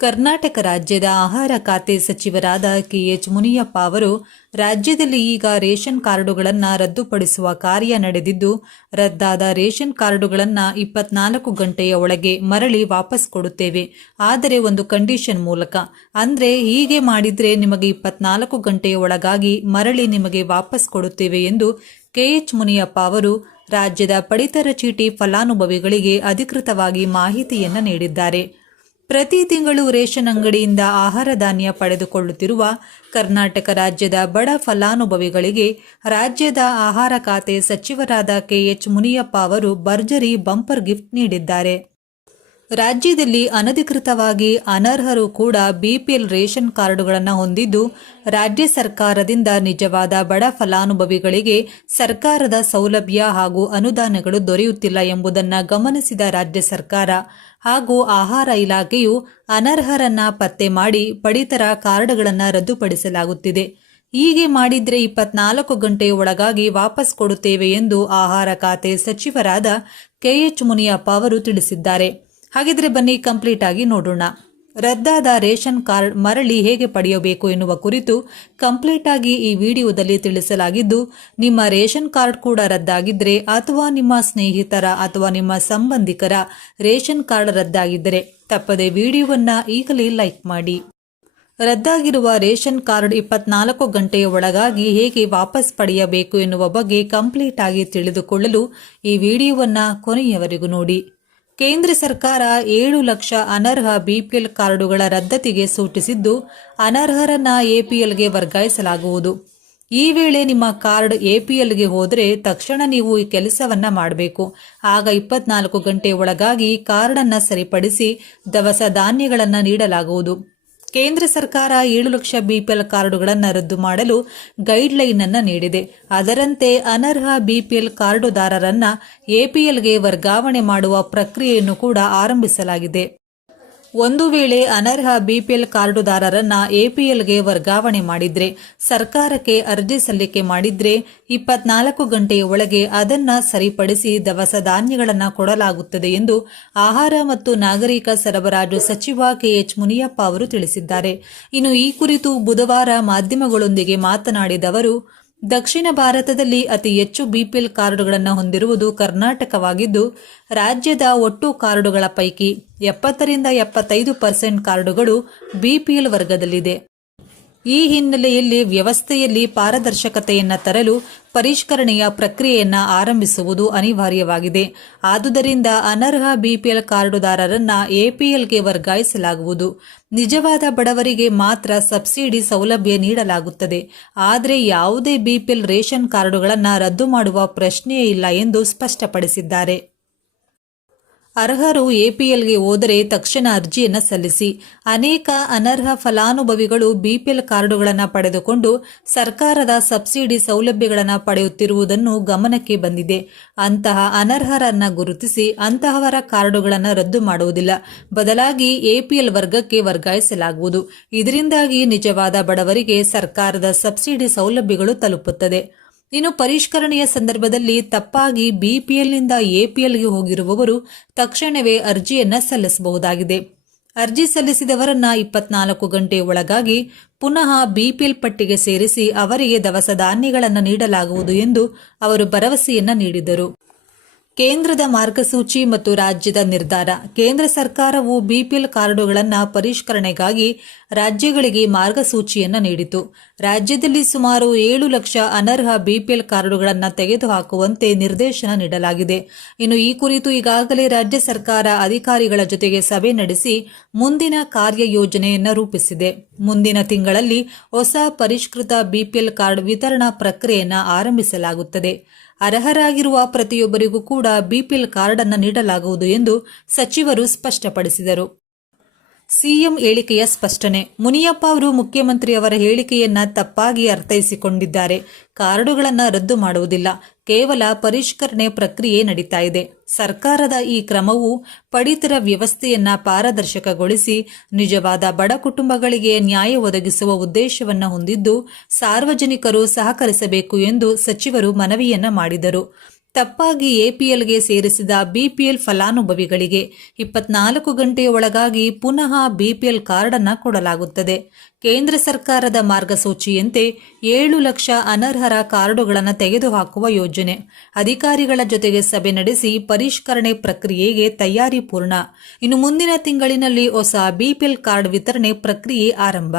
ಕರ್ನಾಟಕ ರಾಜ್ಯದ ಆಹಾರ ಖಾತೆ ಸಚಿವರಾದ ಕೆಎಚ್ ಮುನಿಯಪ್ಪ ಅವರು ರಾಜ್ಯದಲ್ಲಿ ಈಗ ರೇಷನ್ ಕಾರ್ಡುಗಳನ್ನು ರದ್ದುಪಡಿಸುವ ಕಾರ್ಯ ನಡೆದಿದ್ದು, ರದ್ದಾದ ರೇಷನ್ ಕಾರ್ಡುಗಳನ್ನು ಇಪ್ಪತ್ನಾಲ್ಕು ಗಂಟೆಯ ಒಳಗೆ ಮರಳಿ ವಾಪಸ್ ಕೊಡುತ್ತೇವೆ. ಆದರೆ ಒಂದು ಕಂಡೀಷನ್ ಮೂಲಕ. ಅಂದರೆ ಹೀಗೆ ಮಾಡಿದರೆ ನಿಮಗೆ ಇಪ್ಪತ್ನಾಲ್ಕು ಗಂಟೆಯ ಒಳಗಾಗಿ ಮರಳಿ ನಿಮಗೆ ವಾಪಸ್ ಕೊಡುತ್ತೇವೆ ಎಂದು ಕೆಎಚ್ ಮುನಿಯಪ್ಪ ಅವರು ರಾಜ್ಯದ ಪಡಿತರ ಚೀಟಿ ಫಲಾನುಭವಿಗಳಿಗೆ ಅಧಿಕೃತವಾಗಿ ಮಾಹಿತಿಯನ್ನು ನೀಡಿದ್ದಾರೆ. ಪ್ರತಿ ತಿಂಗಳು ರೇಷನ್ ಅಂಗಡಿಯಿಂದ ಆಹಾರ ಧಾನ್ಯ ಪಡೆದುಕೊಳ್ಳುತ್ತಿರುವ ಕರ್ನಾಟಕ ರಾಜ್ಯದ ಬಡ ಫಲಾನುಭವಿಗಳಿಗೆ ರಾಜ್ಯದ ಆಹಾರ ಖಾತೆ ಸಚಿವರಾದ ಕೆಎಚ್ ಮುನಿಯಪ್ಪ ಅವರು ಭರ್ಜರಿ ಬಂಪರ್ ಗಿಫ್ಟ್ ನೀಡಿದ್ದಾರೆ. ರಾಜ್ಯದಲ್ಲಿ ಅನಧಿಕೃತವಾಗಿ ಅನರ್ಹರು ಕೂಡ ಬಿಪಿಎಲ್ ರೇಷನ್ ಕಾರ್ಡುಗಳನ್ನು ಹೊಂದಿದ್ದು, ರಾಜ್ಯ ಸರ್ಕಾರದಿಂದ ನಿಜವಾದ ಬಡ ಫಲಾನುಭವಿಗಳಿಗೆ ಸರ್ಕಾರದ ಸೌಲಭ್ಯ ಹಾಗೂ ಅನುದಾನಗಳು ದೊರೆಯುತ್ತಿಲ್ಲ ಎಂಬುದನ್ನು ಗಮನಿಸಿದ ರಾಜ್ಯ ಸರ್ಕಾರ ಹಾಗೂ ಆಹಾರ ಇಲಾಖೆಯು ಅನರ್ಹರನ್ನ ಪತ್ತೆ ಮಾಡಿ ಪಡಿತರ ಕಾರ್ಡ್ಗಳನ್ನು ರದ್ದುಪಡಿಸಲಾಗುತ್ತಿದೆ. ಹೀಗೆ ಮಾಡಿದ್ರೆ ಇಪ್ಪತ್ನಾಲ್ಕು ಗಂಟೆಯ ಒಳಗಾಗಿ ವಾಪಸ್ ಕೊಡುತ್ತೇವೆ ಎಂದು ಆಹಾರ ಖಾತೆ ಸಚಿವರಾದ ಕೆಎಚ್ ಮುನಿಯಪ್ಪ ಅವರು ತಿಳಿಸಿದ್ದಾರೆ. ಹಾಗಿದ್ರೆ ಬನ್ನಿ ಕಂಪ್ಲೀಟ್ ಆಗಿ ನೋಡೋಣ. ರದ್ದಾದ ರೇಷನ್ ಕಾರ್ಡ್ ಮರಳಿ ಹೇಗೆ ಪಡೆಯಬೇಕು ಎನ್ನುವ ಕುರಿತು ಕಂಪ್ಲೀಟ್ ಆಗಿ ಈ ವಿಡಿಯೋದಲ್ಲಿ ತಿಳಿಸಲಾಗಿದ್ದು, ನಿಮ್ಮ ರೇಷನ್ ಕಾರ್ಡ್ ಕೂಡ ರದ್ದಾಗಿದ್ದರೆ ಅಥವಾ ನಿಮ್ಮ ಸ್ನೇಹಿತರ ಅಥವಾ ನಿಮ್ಮ ಸಂಬಂಧಿಕರ ರೇಷನ್ ಕಾರ್ಡ್ ರದ್ದಾಗಿದ್ದರೆ ತಪ್ಪದೆ ವಿಡಿಯೋವನ್ನ ಈಗಲೇ ಲೈಕ್ ಮಾಡಿ. ರದ್ದಾಗಿರುವ ರೇಷನ್ ಕಾರ್ಡ್ ಇಪ್ಪತ್ನಾಲ್ಕು ಗಂಟೆಯ ಒಳಗಾಗಿ ಹೇಗೆ ವಾಪಸ್ ಪಡೆಯಬೇಕು ಎನ್ನುವ ಬಗ್ಗೆ ಕಂಪ್ಲೀಟ್ ಆಗಿ ತಿಳಿದುಕೊಳ್ಳಲು ಈ ವಿಡಿಯೋವನ್ನು ಕೊನೆಯವರೆಗೂ ನೋಡಿ. ಕೇಂದ್ರ ಸರ್ಕಾರ ಏಳು ಲಕ್ಷ ಅನರ್ಹ ಬಿಪಿಎಲ್ ಕಾರ್ಡುಗಳ ರದ್ದತಿಗೆ ಸೂಚಿಸಿದ್ದು, ಅನರ್ಹರನ್ನ ಎಪಿಎಲ್ಗೆ ವರ್ಗಾಯಿಸಲಾಗುವುದು. ಈ ವೇಳೆ ನಿಮ್ಮ ಕಾರ್ಡ್ ಎಪಿಎಲ್ಗೆ ಹೋದರೆ ತಕ್ಷಣ ನೀವು ಈ ಕೆಲಸವನ್ನ ಮಾಡಬೇಕು. ಆಗ ಇಪ್ಪತ್ನಾಲ್ಕು ಗಂಟೆ ಒಳಗಾಗಿ ಕಾರ್ಡನ್ನು ಸರಿಪಡಿಸಿ ದವಸ ಧಾನ್ಯಗಳನ್ನು ನೀಡಲಾಗುವುದು. ಕೇಂದ್ರ ಸರ್ಕಾರ ಏಳು ಲಕ್ಷ ಬಿಪಿಎಲ್ ಕಾರ್ಡುಗಳನ್ನು ರದ್ದು ಮಾಡಲು ಗೈಡ್ಲೈನ್ ಅನ್ನು ನೀಡಿದೆ. ಅದರಂತೆ ಅನರ್ಹ ಬಿಪಿಎಲ್ ಕಾರ್ಡುದಾರರನ್ನ ಎಪಿಎಲ್ಗೆ ವರ್ಗಾವಣೆ ಮಾಡುವ ಪ್ರಕ್ರಿಯೆಯನ್ನು ಕೂಡ ಆರಂಭಿಸಲಾಗಿದೆ. ಒಂದು ವೇಳೆ ಅನರ್ಹ ಬಿಪಿಎಲ್ ಕಾರ್ಡುದಾರರನ್ನ ಎಪಿಎಲ್ಗೆ ವರ್ಗಾವಣೆ ಮಾಡಿದ್ರೆ, ಸರ್ಕಾರಕ್ಕೆ ಅರ್ಜಿ ಸಲ್ಲಿಕೆ ಮಾಡಿದ್ರೆ ಇಪ್ಪತ್ನಾಲ್ಕು ಗಂಟೆಯ ಒಳಗೆ ಅದನ್ನ ಸರಿಪಡಿಸಿ ದವಸ ಧಾನ್ಯಗಳನ್ನು ಕೊಡಲಾಗುತ್ತದೆ ಎಂದು ಆಹಾರ ಮತ್ತು ನಾಗರಿಕ ಸರಬರಾಜು ಸಚಿವ ಕೆಎಚ್ ಮುನಿಯಪ್ಪ ಅವರು ತಿಳಿಸಿದ್ದಾರೆ. ಇನ್ನು ಈ ಕುರಿತು ಬುಧವಾರ ಮಾಧ್ಯಮಗಳೊಂದಿಗೆ ಮಾತನಾಡಿದ ಅವರು ದಕ್ಷಿಣ ಭಾರತದಲ್ಲಿ ಅತಿ ಹೆಚ್ಚು ಬಿಪಿಎಲ್ ಕಾರ್ಡುಗಳನ್ನು ಹೊಂದಿರುವುದು ಕರ್ನಾಟಕವಾಗಿದ್ದು, ರಾಜ್ಯದ ಒಟ್ಟು ಕಾರ್ಡುಗಳ ಪೈಕಿ ಎಪ್ಪತ್ತರಿಂದ ಎಪ್ಪತ್ತೈದು ಪರ್ಸೆಂಟ್ ಕಾರ್ಡುಗಳು ಬಿಪಿಎಲ್ ವರ್ಗದಲ್ಲಿದೆ. ಈ ಹಿನ್ನೆಲೆಯಲ್ಲಿ ವ್ಯವಸ್ಥೆಯಲ್ಲಿ ಪಾರದರ್ಶಕತೆಯನ್ನ ತರಲು ಪರಿಷ್ಕರಣೆಯ ಪ್ರಕ್ರಿಯೆಯನ್ನು ಆರಂಭಿಸುವುದು ಅನಿವಾರ್ಯವಾಗಿದೆ. ಆದುದರಿಂದ ಅನರ್ಹ ಬಿಪಿಎಲ್ ಕಾರ್ಡುದಾರರನ್ನ ಎಪಿಎಲ್ಗೆ ವರ್ಗಾಯಿಸಲಾಗುವುದು. ನಿಜವಾದ ಬಡವರಿಗೆ ಮಾತ್ರ ಸಬ್ಸಿಡಿ ಸೌಲಭ್ಯ ನೀಡಲಾಗುತ್ತದೆ. ಆದರೆ ಯಾವುದೇ ಬಿಪಿಎಲ್ ರೇಷನ್ ಕಾರ್ಡುಗಳನ್ನು ರದ್ದು ಮಾಡುವ ಪ್ರಶ್ನೆಯೇ ಇಲ್ಲ ಎಂದು ಸ್ಪಷ್ಟಪಡಿಸಿದ್ದಾರೆ. ಅರ್ಹರು ಎಪಿಎಲ್ಗೆ ಹೋದರೆ ತಕ್ಷಣ ಅರ್ಜಿಯನ್ನು ಸಲ್ಲಿಸಿ. ಅನೇಕ ಅನರ್ಹ ಫಲಾನುಭವಿಗಳು ಬಿಪಿಎಲ್ ಕಾರ್ಡುಗಳನ್ನು ಪಡೆದುಕೊಂಡು ಸರ್ಕಾರದ ಸಬ್ಸಿಡಿ ಸೌಲಭ್ಯಗಳನ್ನು ಪಡೆಯುತ್ತಿರುವುದನ್ನು ಗಮನಕ್ಕೆ ಬಂದಿದೆ. ಅಂತಹ ಅನರ್ಹರನ್ನ ಗುರುತಿಸಿ ಅಂತಹವರ ಕಾರ್ಡುಗಳನ್ನು ರದ್ದು ಮಾಡುವುದಿಲ್ಲ. ಬದಲಾಗಿ ಎಪಿಎಲ್ ವರ್ಗಕ್ಕೆ ವರ್ಗಾಯಿಸಲಾಗುವುದು. ಇದರಿಂದಾಗಿ ನಿಜವಾದ ಬಡವರಿಗೆ ಸರ್ಕಾರದ ಸಬ್ಸಿಡಿ ಸೌಲಭ್ಯಗಳು ತಲುಪುತ್ತದೆ. ಇನ್ನು ಪರಿಷ್ಕರಣೆಯ ಸಂದರ್ಭದಲ್ಲಿ ತಪ್ಪಾಗಿ ಬಿಪಿಎಲ್ನಿಂದ ಎಪಿಎಲ್ಗೆ ಹೋಗಿರುವವರು ತಕ್ಷಣವೇ ಅರ್ಜಿಯನ್ನು ಸಲ್ಲಿಸಬಹುದಾಗಿದೆ. ಅರ್ಜಿ ಸಲ್ಲಿಸಿದವರನ್ನ ಇಪ್ಪತ್ನಾಲ್ಕು ಗಂಟೆ ಒಳಗಾಗಿ ಪುನಃ ಬಿಪಿಎಲ್ ಪಟ್ಟಿಗೆ ಸೇರಿಸಿ ಅವರಿಗೆ ದವಸ ಧಾನ್ಯಗಳನ್ನು ನೀಡಲಾಗುವುದು ಎಂದು ಅವರು ಭರವಸೆಯನ್ನ ನೀಡಿದರು. ಕೇಂದ್ರದ ಮಾರ್ಗಸೂಚಿ ಮತ್ತು ರಾಜ್ಯದ ನಿರ್ಧಾರ. ಕೇಂದ್ರ ಸರ್ಕಾರವು ಬಿಪಿಎಲ್ ಕಾರ್ಡುಗಳನ್ನು ಪರಿಷ್ಕರಣೆಗಾಗಿ ರಾಜ್ಯಗಳಿಗೆ ಮಾರ್ಗಸೂಚಿಯನ್ನು ನೀಡಿತು. ರಾಜ್ಯದಲ್ಲಿ ಸುಮಾರು ಏಳು ಲಕ್ಷ ಅನರ್ಹ ಬಿಪಿಎಲ್ ಕಾರ್ಡುಗಳನ್ನು ತೆಗೆದುಹಾಕುವಂತೆ ನಿರ್ದೇಶನ ನೀಡಲಾಗಿದೆ. ಇನ್ನು ಈ ಕುರಿತು ಈಗಾಗಲೇ ರಾಜ್ಯ ಸರ್ಕಾರ ಅಧಿಕಾರಿಗಳ ಜೊತೆಗೆ ಸಭೆ ನಡೆಸಿ ಮುಂದಿನ ಕಾರ್ಯಯೋಜನೆಯನ್ನು ರೂಪಿಸಿದೆ. ಮುಂದಿನ ತಿಂಗಳಲ್ಲಿ ಹೊಸ ಪರಿಷ್ಕೃತ ಬಿಪಿಎಲ್ ಕಾರ್ಡ್ ವಿತರಣಾ ಪ್ರಕ್ರಿಯೆಯನ್ನು ಆರಂಭಿಸಲಾಗುತ್ತದೆ. ಅರ್ಹರಾಗಿರುವ ಪ್ರತಿಯೊಬ್ಬರಿಗೂ ಕೂಡ ಬಿಪಿಎಲ್ ಕಾರ್ಡ್ ಅನ್ನು ನೀಡಲಾಗುವುದು ಎಂದು ಸಚಿವರು ಸ್ಪಷ್ಟಪಡಿಸಿದರು. ಸಿಎಂ ಹೇಳಿಕೆಯ ಸ್ಪಷ್ಟನೆ. ಮುನಿಯಪ್ಪ ಅವರು ಮುಖ್ಯಮಂತ್ರಿಯವರ ಹೇಳಿಕೆಯನ್ನ ತಪ್ಪಾಗಿ ಅರ್ಥೈಸಿಕೊಂಡಿದ್ದಾರೆ. ಕಾರ್ಡುಗಳನ್ನು ರದ್ದು ಮಾಡುವುದಿಲ್ಲ. ಕೇವಲ ಪರಿಷ್ಕರಣೆ ಪ್ರಕ್ರಿಯೆ ನಡೀತಾ ಇದೆ. ಸರ್ಕಾರದ ಈ ಕ್ರಮವು ಪಡಿತರ ವ್ಯವಸ್ಥೆಯನ್ನ ಪಾರದರ್ಶಕಗೊಳಿಸಿ ನಿಜವಾದ ಬಡ ಕುಟುಂಬಗಳಿಗೆ ನ್ಯಾಯ ಒದಗಿಸುವ ಉದ್ದೇಶವನ್ನ ಹೊಂದಿದ್ದು ಸಾರ್ವಜನಿಕರು ಸಹಕರಿಸಬೇಕು ಎಂದು ಸಚಿವರು ಮನವಿಯನ್ನ ಮಾಡಿದರು. ತಪ್ಪಾಗಿ ಎಪಿಎಲ್ಗೆ ಸೇರಿಸಿದ ಬಿಪಿಎಲ್ ಫಲಾನುಭವಿಗಳಿಗೆ ಇಪ್ಪತ್ನಾಲ್ಕು ಗಂಟೆಯ ಒಳಗಾಗಿ ಪುನಃ ಬಿಪಿಎಲ್ ಕಾರ್ಡ್ ಅನ್ನು ಕೊಡಲಾಗುತ್ತದೆ. ಕೇಂದ್ರ ಸರ್ಕಾರದ ಮಾರ್ಗಸೂಚಿಯಂತೆ ಏಳು ಲಕ್ಷ ಅನರ್ಹರ ಕಾರ್ಡುಗಳನ್ನು ತೆಗೆದುಹಾಕುವ ಯೋಜನೆ. ಅಧಿಕಾರಿಗಳ ಜೊತೆಗೆ ಸಭೆ ನಡೆಸಿ ಪರಿಷ್ಕರಣೆ ಪ್ರಕ್ರಿಯೆಗೆ ತಯಾರಿ ಪೂರ್ಣ. ಇನ್ನು ಮುಂದಿನ ತಿಂಗಳಿನಲ್ಲಿ ಹೊಸ ಬಿಪಿಎಲ್ ಕಾರ್ಡ್ ವಿತರಣೆ ಪ್ರಕ್ರಿಯೆ ಆರಂಭ.